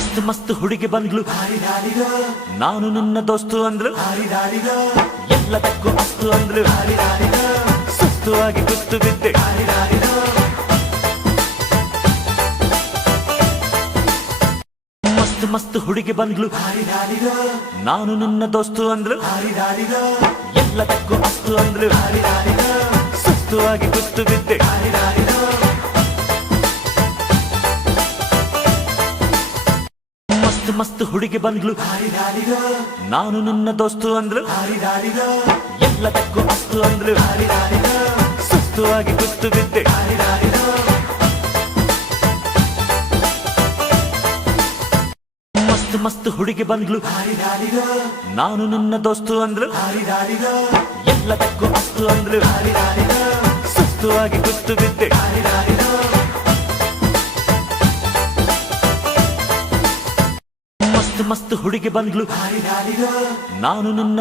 ಮಸ್ತ್ ಮಸ್ತ್ ಹುಡುಗಿ ಬಂದ್ಲು, ನಾನು ನಿನ್ನ ದೋಸ್ತು ಅಂದ್ಲು, ಎಲ್ಲದಕ್ಕೂ ಅಸ್ತು ಅಂದ್ಲು, ಸುಸ್ತು ಆಗಿ ಕುಸ್ತು ಬಿದ್ದೆ. ಮಸ್ತ್ ಮಸ್ತ್ ಹುಡುಗಿ ಬಂದ್ಲು, ನಾನು ನಿನ್ನ ದೋಸ್ತು ಅಂದ್ಲು, ಎಲ್ಲದಕ್ಕೂ ಅಸ್ತು ಅಂದ್ಲು, ಸುಸ್ತು ಆಗಿ ಕುಸ್ತು ಬಿದ್ದೆ. ಮಸ್ತ್ ಮಸ್ತ್ ಹುಡುಗಿ ಬಂದ್ಲು, ನಾನು ನಿನ್ನ ದೋಸ್ತು ಅಂದ್ಲು, ಎಲ್ಲದಕ್ಕೂ ಅಸ್ತು ಅಂದ್ಲು, ಸುಸ್ತು ಆಗಿ ಕುಸ್ತು ಬಿದ್ದೆ. ಮಸ್ತ್ ಮಸ್ತ್ ಹುಡುಗಿ ಬಂದ್ಲು, ನಾನು ನಿನ್ನ ದೋಸ್ತು ಅಂದ್ಲು, ಎಲ್ಲದಕ್ಕೂ ಅಸ್ತು ಅಂದ್ಲು, ಸುಸ್ತು ಆಗಿ ಕುಸ್ತು ಬಿದ್ದೆ. ಮಸ್ತ್ ಮಸ್ತ್ ಹುಡುಗಿ ಬಂದ್ಲು, ನಾನು ನಿನ್ನ